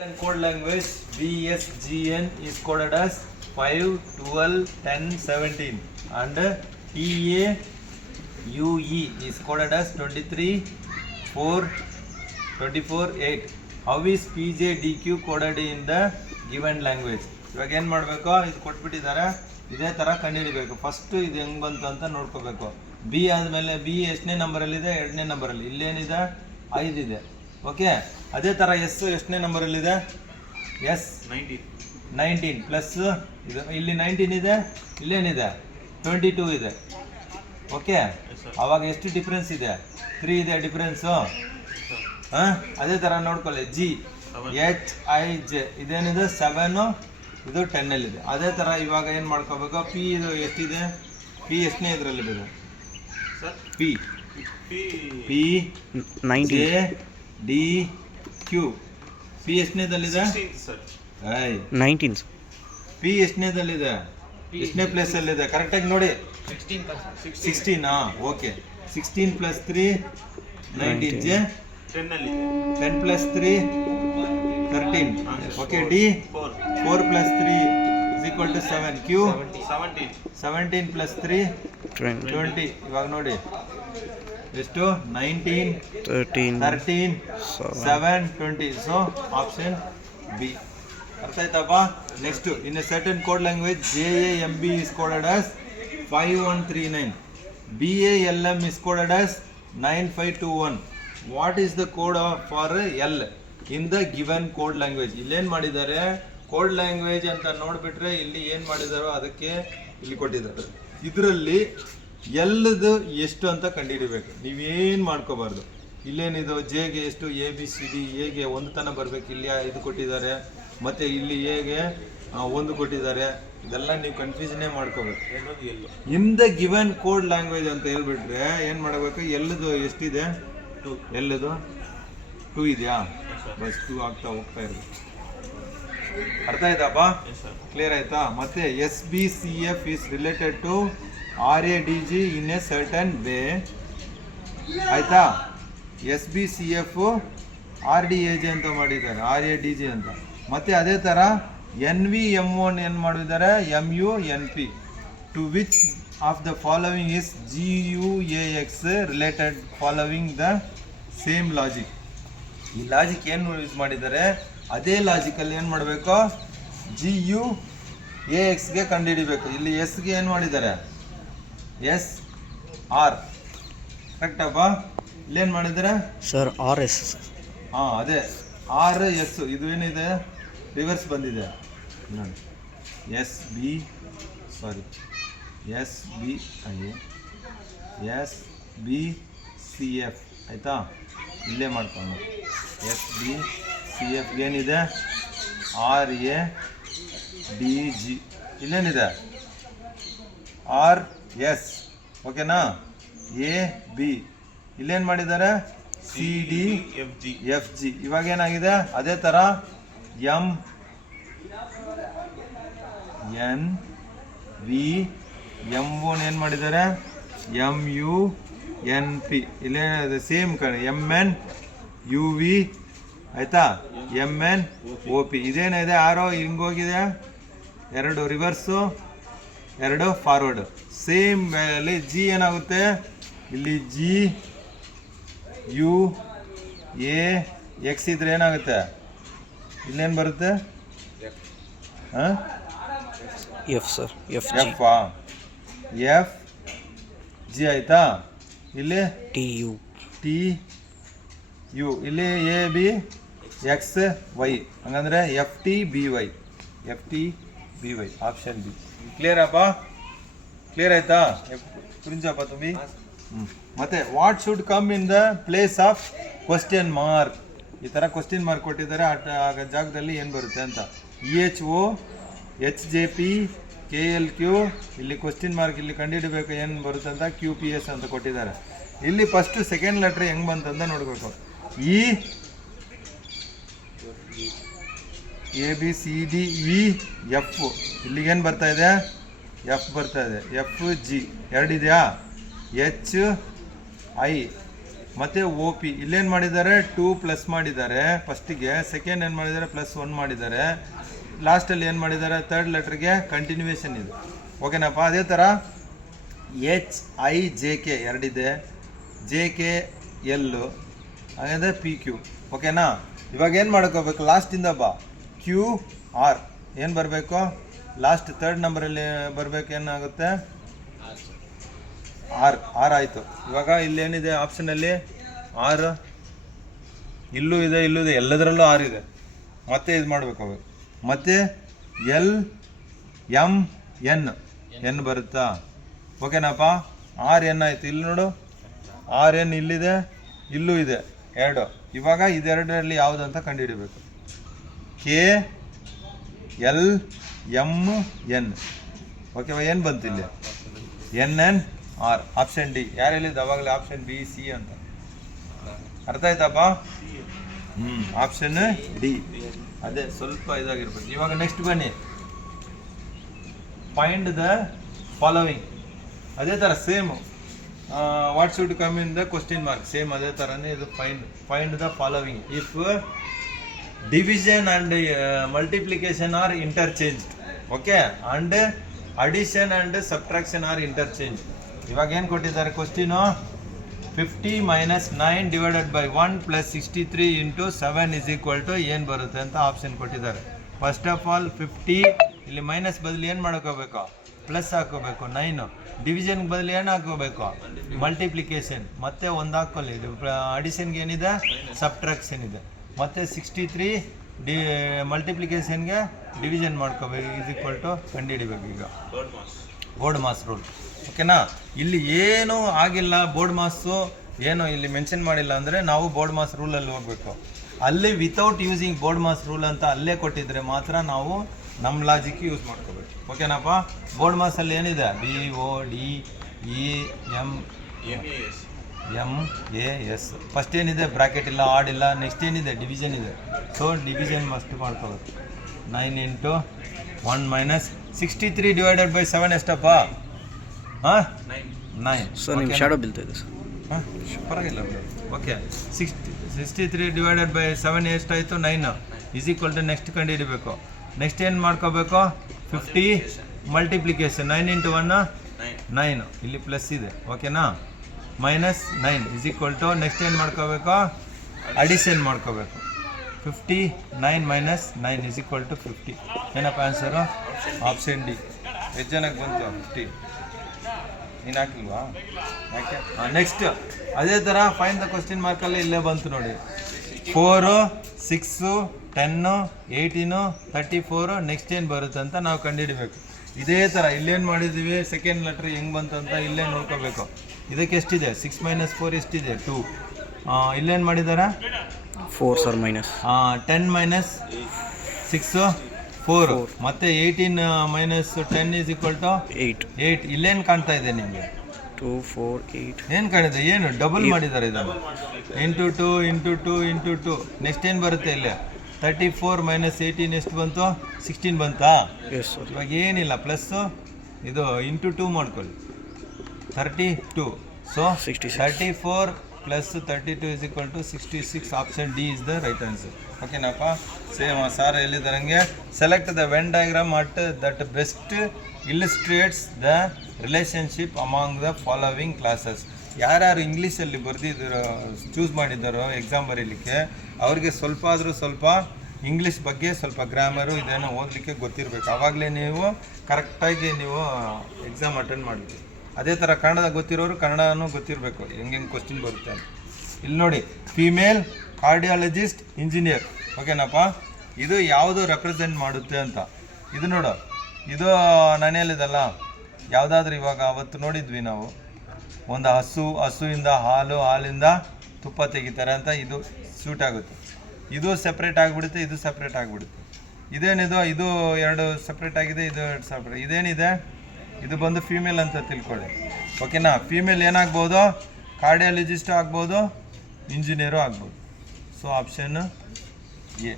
Code language VSGN is coded as 5, 12, 10, 17 and TAUE is coded as 23, 4, 24, 8. How is PJDQ coded in the given language? ಇವಾಗ ಏನು ಮಾಡಬೇಕು, ಇದು ಕೊಟ್ಬಿಟ್ಟಿದ್ದಾರೆ, ಇದೇ ಥರ ಕಂಡುಹಿಡಿಬೇಕು. ಫಸ್ಟು ಇದು ಹೆಂಗೆ ಬಂತು ಅಂತ ನೋಡ್ಕೋಬೇಕು. ಬಿ ಆದಮೇಲೆ ಬಿ ಎಷ್ಟನೇ ನಂಬರಲ್ಲಿದೆ, 2ನೇ ನಂಬರಲ್ಲಿ. ಇಲ್ಲೇನಿದೆ, 5 ಇದೆ. ಓಕೆ, ಅದೇ ಥರ ಎಸ್ ಎಷ್ಟನೇ ನಂಬರಲ್ಲಿದೆ, ಎಸ್ 19 ಪ್ಲಸ್ ಇದು ಇಲ್ಲಿ 19 ಇದೆ, ಇಲ್ಲೇನಿದೆ 22 ಇದೆ. ಓಕೆ, ಆವಾಗ ಎಷ್ಟು ಡಿಫ್ರೆನ್ಸ್ ಇದೆ, 3 ಇದೆ ಡಿಫ್ರೆನ್ಸು. ಅದೇ ಥರ ನೋಡ್ಕೊಳ್ಳಿ, ಜಿ HIJ ಇದೇನಿದೆ 7, ಇದು 10 ಅದೇ ಥರ ಇವಾಗ ಏನು ಮಾಡ್ಕೋಬೇಕು, ಪಿ ಇದು ಎಷ್ಟಿದೆ, ಪಿ ಎಷ್ಟನೇ ಇದರಲ್ಲಿದೆ, ಪಿ ಪಿ 19 DQ ಪಿ ಎಷ್ಟನೇದಲ್ಲಿದೆ, 19 ಪಿ ಎಷ್ಟನೇದಲ್ಲಿದೆ, ಎಷ್ಟನೇ ಪ್ಲೇಸಲ್ಲಿದೆ ಕರೆಕ್ಟಾಗಿ ನೋಡಿ, 16. Okay, 16 plus 3 19 J 10 plus 3 13. Okay, D 4 plus 3 is equal to 7. Q 17 plus 3 20. ಇವಾಗ ನೋಡಿ ಎಷ್ಟು, 19 13 7 20. So option B. ಅರ್ಥ ಆಯ್ತಪ್ಪ. Next, in a certain code language JAMB is coded as 5139. BALM is coded as 9521. What is the code for L in the given code language? ಇಲ್ಲೇನು ಮಾಡಿದ್ದಾರೆ, code language ಅಂತ ನೋಡಿಬಿಟ್ರೆ ಇಲ್ಲಿ ಏನು ಮಾಡಿದಾರೋ ಅದಕ್ಕೆ ಇಲ್ಲಿ ಕೊಟ್ಟಿದ್ದಾರೆ. ಇದರಲ್ಲಿ ಎಲ್ಲದು ಎಷ್ಟು ಅಂತ ಕಂಡುಹಿಡಿಬೇಕು, ನೀವೇನು ಮಾಡ್ಕೋಬಾರ್ದು. ಇಲ್ಲೇನಿದು ಜೆಗೆ ಎಷ್ಟು, ABCD ಎಗೆ ಒಂದು ತನಕ ಬರಬೇಕು, ಇಲ್ಲಿ ಇದು ಕೊಟ್ಟಿದ್ದಾರೆ, ಮತ್ತು ಇಲ್ಲಿ ಎಗೆ 1 ಕೊಟ್ಟಿದ್ದಾರೆ. ಇದೆಲ್ಲ ನೀವು ಕನ್ಫ್ಯೂಷನ್ನೇ ಮಾಡ್ಕೋಬೇಕು. In the given code language ಅಂತ ಹೇಳ್ಬಿಟ್ರೆ ಏನು ಮಾಡಬೇಕು, ಎಲ್ಲದು ಎಷ್ಟಿದೆ, ಎಲ್ಲದು 2 ಇದೆಯಾ, ಬಸ್ 2 ಆಗ್ತಾ ಹೋಗ್ತಾ ಇರೋದು. ಅರ್ಥ ಆಯ್ತಪ್ಪ, ಕ್ಲಿಯರ್ ಆಯ್ತಾ. ಮತ್ತೆ SBCF is related to RADG in a certain way. ಆಯ್ತಾ, SBCF RDAG ಅಂತ ಮಾಡಿದ್ದಾರೆ, RADG ಅಂತ. ಮತ್ತೆ ಅದೇ ಥರ NVM1 ಏನು ಮಾಡಿದ್ದಾರೆ, MUNP. To which of the following is GUAX related following the same logic. ಈ ಲಾಜಿಕ್ ಏನು ಯೂಸ್ ಮಾಡಿದ್ದಾರೆ, ಅದೇ ಲಾಜಿಕಲ್ಲಿ ಏನು ಮಾಡಬೇಕು, GUAXಗೆ ಕಂಡುಹಿಡಿಬೇಕು. ಇಲ್ಲಿ ಎಸ್ಗೆ ಏನು ಮಾಡಿದ್ದಾರೆ, SR. ಕರೆಕ್ಟಪ್ಪ. ಇಲ್ಲೇನು ಮಾಡಿದ್ದಾರೆ ಸರ್, RS. ಅದೇ RS. ಇದು ಏನಿದೆ, ರಿವರ್ಸ್ ಬಂದಿದೆ ನೋಡಿ, SBCF ಆಯಿತಾ. ಇಲ್ಲೇ ಮಾಡ್ಕೊಂಡು SBCF ಏನಿದೆ, RADG. ಇಲ್ಲೇನಿದೆ RS. ಓಕೆನಾ, AB. ಇಲ್ಲೇನು ಮಾಡಿದ್ದಾರೆ, CDFG. ಇವಾಗ ಏನಾಗಿದೆ, ಅದೇ ಥರ MNVM1 ಏನು ಮಾಡಿದ್ದಾರೆ, MUNP. ಇಲ್ಲೇನಿದೆ ಸೇಮ್ ಕಡೆ, MNUV ಆಯಿತಾ, MNOP. ಇದೇನಿದೆ, ಆರೋ ಹಿಂಗೋಗಿದೆ, 2 ರಿವರ್ಸು 2 ಫಾರ್ವರ್ಡು. ಸೇಮ್ ಅಲ್ಲಿ ಜಿ ಏನಾಗುತ್ತೆ, ಇಲ್ಲಿ GUAX ಇದ್ರೆ ಏನಾಗುತ್ತೆ, ಇಲ್ಲೇನು ಬರುತ್ತೆ, F ಸರ್, FG ಆಯಿತಾ. ಇಲ್ಲಿ TU ಇಲ್ಲಿ ABXY, ಹಂಗಂದ್ರೆ FTBY. Option B. ಕ್ಲಿಯರ್ ಅಪ್ಪ, ಕ್ಲಿಯರ್ ಆಯ್ತಾ, ಪುರಿಂಚಪ್ಪ ತುಂಬಿ. ಮತ್ತೆ what should come in the place of question mark. ಈ ಥರ ಕ್ವಶನ್ ಮಾರ್ಕ್ ಕೊಟ್ಟಿದ್ದಾರೆ, ಆ ಜಾಗದಲ್ಲಿ ಏನು ಬರುತ್ತೆ ಅಂತ. EHO HJP KLQ. ಇಲ್ಲಿ ಕ್ವಶನ್ ಮಾರ್ಕ್ ಇಲ್ಲಿ ಕಂಡುಹಿಡಬೇಕು, ಏನು ಬರುತ್ತೆ ಅಂತ QPS ಅಂತ ಕೊಟ್ಟಿದ್ದಾರೆ. ಇಲ್ಲಿ ಫಸ್ಟು ಸೆಕೆಂಡ್ ಲೆಟ್ರ್ ಹೆಂಗೆ ಬಂತಂತ ನೋಡಬೇಕು. ABCDEF. ಇಲ್ಲಿಗೇನು ಬರ್ತಾ ಇದೆ, F ಬರ್ತಾ ಇದೆ, FG 2 ಇದೆಯಾ, HI ಮತ್ತು ಒ ಪಿ ಇಲ್ಲೇನು ಮಾಡಿದ್ದಾರೆ 2 ಪ್ಲಸ್ ಮಾಡಿದ್ದಾರೆ ಫಸ್ಟಿಗೆ, ಸೆಕೆಂಡ್ ಏನು ಮಾಡಿದ್ದಾರೆ +1 ಮಾಡಿದ್ದಾರೆ, ಲಾಸ್ಟಲ್ಲಿ ಏನು ಮಾಡಿದ್ದಾರೆ ಥರ್ಡ್ ಲೆಟ್ರಿಗೆ ಕಂಟಿನ್ಯೂಯೇಷನ್ ಇದೆ. ಓಕೆನಪ್ಪ. ಅದೇ ಥರ HIJK ಎರಡಿದೆ, JK L ಹಾಗಾದರೆ PQ. ಓಕೆನಾ. ಇವಾಗ ಏನು ಮಾಡ್ಕೋಬೇಕು, ಲಾಸ್ಟಿಂದ ಬಾ QR ಏನು ಬರಬೇಕು, ಲಾಸ್ಟ್ ಥರ್ಡ್ ನಂಬರಲ್ಲಿ ಬರಬೇಕು, ಏನಾಗುತ್ತೆ ಆರ್ ಆಯಿತು. ಇವಾಗ ಇಲ್ಲೇನಿದೆ ಆಪ್ಷನಲ್ಲಿ ಆರ್, ಇಲ್ಲೂ ಇದೆ ಎಲ್ಲದರಲ್ಲೂ ಆರ್ ಇದೆ. ಮತ್ತೆ ಇದು ಮಾಡಬೇಕು ಅವಾಗ, ಮತ್ತೆ LMN ಬರುತ್ತಾ. ಓಕೆನಪ್ಪ. RN ಆಯಿತು. ಇಲ್ಲಿ ನೋಡು RN ಇಲ್ಲಿದೆ, ಇಲ್ಲೂ ಇದೆ ಎರಡು. ಇವಾಗ ಇದೆರಡರಲ್ಲಿ ಯಾವುದು ಅಂತ ಕಂಡುಹಿಡಬೇಕು. KLMN. ಓಕೆವಾ. ಏನು ಬಂತು ಇಲ್ಲಿ NNR. Option D. ಯಾರು ಹೇಳಿದ್ದು ಅವಾಗಲೇ ಆಪ್ಷನ್ B C ಅಂತ. ಅರ್ಥ ಆಯ್ತಪ್ಪ. Option D. ಅದೇ ಸ್ವಲ್ಪ ಇದಾಗಿರ್ಬೇಕು. ಇವಾಗ ನೆಕ್ಸ್ಟ್ ಬನ್ನಿ, ಫೈಂಡ್ ದ ಫಾಲೋವಿಂಗ್. ಅದೇ ಥರ same what should come in the question mark, same ಅದೇ ಥರನೇ ಇದು find the following if division and multiplication are interchange. Okay. And addition and subtraction are interchange. ಇವಾಗ ಏನು ಕೊಟ್ಟಿದ್ದಾರೆ ಕ್ವಶ್ಚಿನು, 50 - 9 ಡಿವೈಡೆಡ್ ಬೈ 1 + 63 × 7 = ಏನು ಬರುತ್ತೆ ಅಂತ ಆಪ್ಷನ್ ಕೊಟ್ಟಿದ್ದಾರೆ. ಫಸ್ಟ್ ಆಫ್ ಆಲ್ 50 ಇಲ್ಲಿ ಮೈನಸ್ ಬದಲು ಏನು ಮಾಡ್ಕೋಬೇಕು, ಪ್ಲಸ್ ಹಾಕೋಬೇಕು. 9 ಡಿವಿಷನ್ಗೆ ಬದಲು ಏನು ಹಾಕೋಬೇಕು, ಮಲ್ಟಿಪ್ಲಿಕೇಶನ್. ಮತ್ತೆ ಒಂದು ಹಾಕೊಳ್ಳಿ, ಅಡಿಷನ್ಗೆ ಏನಿದೆ ಸಬ್ಟ್ರಾಕ್ಷನ್ ಇದೆ. ಮತ್ತು 63 ಮಲ್ಟಿಪ್ಲಿಕೇಶನ್ಗೆ ಡಿವಿಷನ್ ಮಾಡ್ಕೋಬೇಕು, = ಕಂಡುಹಿಡಿಬೇಕು. ಈಗ ಬೋರ್ಡ್ ಮಾಸ್ ರೂಲ್. ಓಕೆನಾ. ಇಲ್ಲಿ ಏನೂ ಆಗಿಲ್ಲ, ಬೋರ್ಡ್ ಮಾಸು ಏನು ಇಲ್ಲಿ ಮೆನ್ಷನ್ ಮಾಡಿಲ್ಲ ಅಂದರೆ ನಾವು ಬೋರ್ಡ್ ಮಾಸ್ ರೂಲಲ್ಲಿ ಹೋಗಬೇಕು. ಅಲ್ಲಿ without using BODMAS rule ಅಂತ ಅಲ್ಲೇ ಕೊಟ್ಟಿದ್ರೆ ಮಾತ್ರ ನಾವು ನಮ್ಮ ಲಾಜಿಕ್ ಯೂಸ್ ಮಾಡ್ಕೋಬೇಕು. ಓಕೆನಪ್ಪ. ಬೋರ್ಡ್ ಮಾಸಲ್ಲಿ ಏನಿದೆ, BODEMAS. ಫಸ್ಟ್ ಏನಿದೆ ಬ್ರಾಕೆಟ್ ಇಲ್ಲ, ಆಡ್ ಇಲ್ಲ. ನೆಕ್ಸ್ಟ್ ಏನಿದೆ ಡಿವಿಷನ್ ಇದೆ. ಸೊ ಡಿವಿಷನ್ ಮಸ್ಟ್ ಮಾಡ್ಕೋಬೇಕು. 9 × 1 - 63 ಡಿವೈಡೆಡ್ ಬೈ 7 ಎಷ್ಟಪ್ಪ, 9. ಸರ್ ನಿಮ್ಮ ಶಾಡೋ ಬೀಳ್ತಾಯಿದೆ ಸರ್. ಪರವಾಗಿಲ್ಲ. ಓಕೆ. 63 ಡಿವೈಡೆಡ್ ಬೈ 7 ಎಷ್ಟಾಯಿತು, 9 = ನೆಕ್ಸ್ಟ್ ಕಂಡುಹಿಡಬೇಕು. ನೆಕ್ಸ್ಟ್ ಏನು ಮಾಡ್ಕೋಬೇಕು, 50 ಮಲ್ಟಿಪ್ಲಿಕೇಶನ್ 9 × 1 9, ಇಲ್ಲಿ ಪ್ಲಸ್ ಇದೆ. ಓಕೆನಾ. -9 = ನೆಕ್ಸ್ಟ್ ಏನು ಮಾಡ್ಕೋಬೇಕು, ಅಡಿಷನ್ ಮಾಡ್ಕೋಬೇಕು. 59 - 9 = 50. ಏನಪ್ಪ ಆನ್ಸರು, ಆಪ್ಷನ್ ಡಿ. ಎಷ್ಟು ಜನಕ್ಕೆ ಬಂತು 50? ನೀನು ಹಾಕಿಲ್ವಾ, ಯಾಕೆ. ನೆಕ್ಸ್ಟ್ ಅದೇ ಥರ ಫೈಂಡ್ ದ ಕ್ವಶನ್ ಮಾರ್ಕಲ್ಲಿ ಇಲ್ಲೇ ಬಂತು ನೋಡಿ, 4 6 10 18 34. ನೆಕ್ಸ್ಟ್ ಏನು ಬರುತ್ತೆ ಅಂತ ನಾವು ಕಂಡುಹಿಡಬೇಕು. ಇದೇ ಥರ ಇಲ್ಲೇನು ಮಾಡಿದ್ದೀವಿ, ಸೆಕೆಂಡ್ ಲೆಟ್ರ್ ಹೆಂಗೆ ಬಂತು ಅಂತ ಇಲ್ಲೇ ನೋಡ್ಕೋಬೇಕು. ಇದಕ್ಕೆ ಎಷ್ಟಿದೆ, 6 - 4 ಎಷ್ಟಿದೆ, 2. ಇಲ್ಲೇನು ಮಾಡಿದ್ದಾರೆ 4 ಸರ್ ಮೈನಸ್. 10 - 6 4. ಮತ್ತು 18 - 10 = 8. ಇಲ್ಲೇನು ಕಾಣ್ತಾ ಇದೆ ನಿಮಗೆ, 2 4 8. ಏನು ಕಾಣಿದೆ, ಏನು ಡಬಲ್ ಮಾಡಿದ್ದಾರೆ ಇದನ್ನು, × 2 × 2 × 2. ನೆಕ್ಸ್ಟ್ ಏನು ಬರುತ್ತೆ ಇಲ್ಲಿ, 34 - 18 ಎಷ್ಟು ಬಂತು, 16 ಬಂತಾ. Yes sir. ಇವಾಗ ಏನಿಲ್ಲ, ಪ್ಲಸ್ಸು ಇದು × 2 ಮಾಡ್ಕೊಳ್ಳಿ, 32. ಸೊ 34 + 32 = 66. Option D is the right answer. ಓಕೆನಪ್ಪ. ಸೇಮ್ ಸಾರ್ ಹೇಳಿದಾರಂಗೆ select the Venn diagram at that best illustrates the relationship among the following classes. ಯಾರ್ಯಾರು ಇಂಗ್ಲೀಷಲ್ಲಿ ಬರೆದಿದ್ದಾರೋ, ಚೂಸ್ ಮಾಡಿದ್ದಾರೋ ಎಕ್ಸಾಮ್ ಬರೀಲಿಕ್ಕೆ, ಅವ್ರಿಗೆ ಸ್ವಲ್ಪ ಇಂಗ್ಲೀಷ್ ಬಗ್ಗೆ ಸ್ವಲ್ಪ ಗ್ರಾಮರು ಇದೇನೋ ಓದಲಿಕ್ಕೆ ಗೊತ್ತಿರಬೇಕು. ಆವಾಗಲೇ ನೀವು ಕರೆಕ್ಟಾಗಿ ನೀವು ಎಕ್ಸಾಮ್ ಅಟೆಂಡ್ ಮಾಡಬೇಕು. ಅದೇ ಥರ ಕನ್ನಡ ಗೊತ್ತಿರೋರು ಕನ್ನಡನೂ ಗೊತ್ತಿರಬೇಕು, ಹೆಂಗೆ ಕ್ವಶ್ಚನ್ ಬರುತ್ತೆ ಅಂತ. ಇಲ್ಲಿ ನೋಡಿ, ಫೀಮೇಲ್ ಕಾರ್ಡಿಯಾಲಜಿಸ್ಟ್ ಇಂಜಿನಿಯರ್. ಓಕೆನಪ್ಪ. ಇದು ಯಾವುದು ರೆಪ್ರೆಸೆಂಟ್ ಮಾಡುತ್ತೆ ಅಂತ. ಇದು ನೋಡು, ಇದು ನಾನು ಹೇಳಿದಲ್ಲ, ಯಾವುದಾದ್ರೂ ಇವಾಗ ಅವತ್ತು ನೋಡಿದ್ವಿ ನಾವು, ಒಂದು ಹಸುವಿಂದ ಹಾಲಿಂದ ತುಪ್ಪ ತೆಗಿತಾರೆ ಅಂತ. ಇದು ಸೂಟ್ ಆಗುತ್ತೆ. ಇದು ಸಪ್ರೇಟ್ ಆಗಿಬಿಡುತ್ತೆ, ಇದು ಸಪ್ರೇಟ್ ಆಗಿಬಿಡುತ್ತೆ. ಇದೇನಿದು, ಇದು ಎರಡು ಸಪ್ರೇಟ್ ಆಗಿದೆ, ಇದು ಎರಡು ಸಪ್ರೇಟ್. ಇದೇನಿದೆ, ಇದು ಬಂದು ಫೀಮೇಲ್ ಅಂತ ತಿಳ್ಕೊಳ್ಳಿ. ಓಕೆನಾ. ಫೀಮೇಲ್ ಏನಾಗ್ಬೋದು, ಕಾರ್ಡಿಯಾಲಜಿಸ್ಟ್ ಆಗ್ಬೋದು, ಇಂಜಿನಿಯರು ಆಗ್ಬೋದು. So option A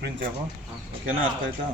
principal. ಓಕೆನಾ, ಅರ್ಥ ಆಯ್ತಾ.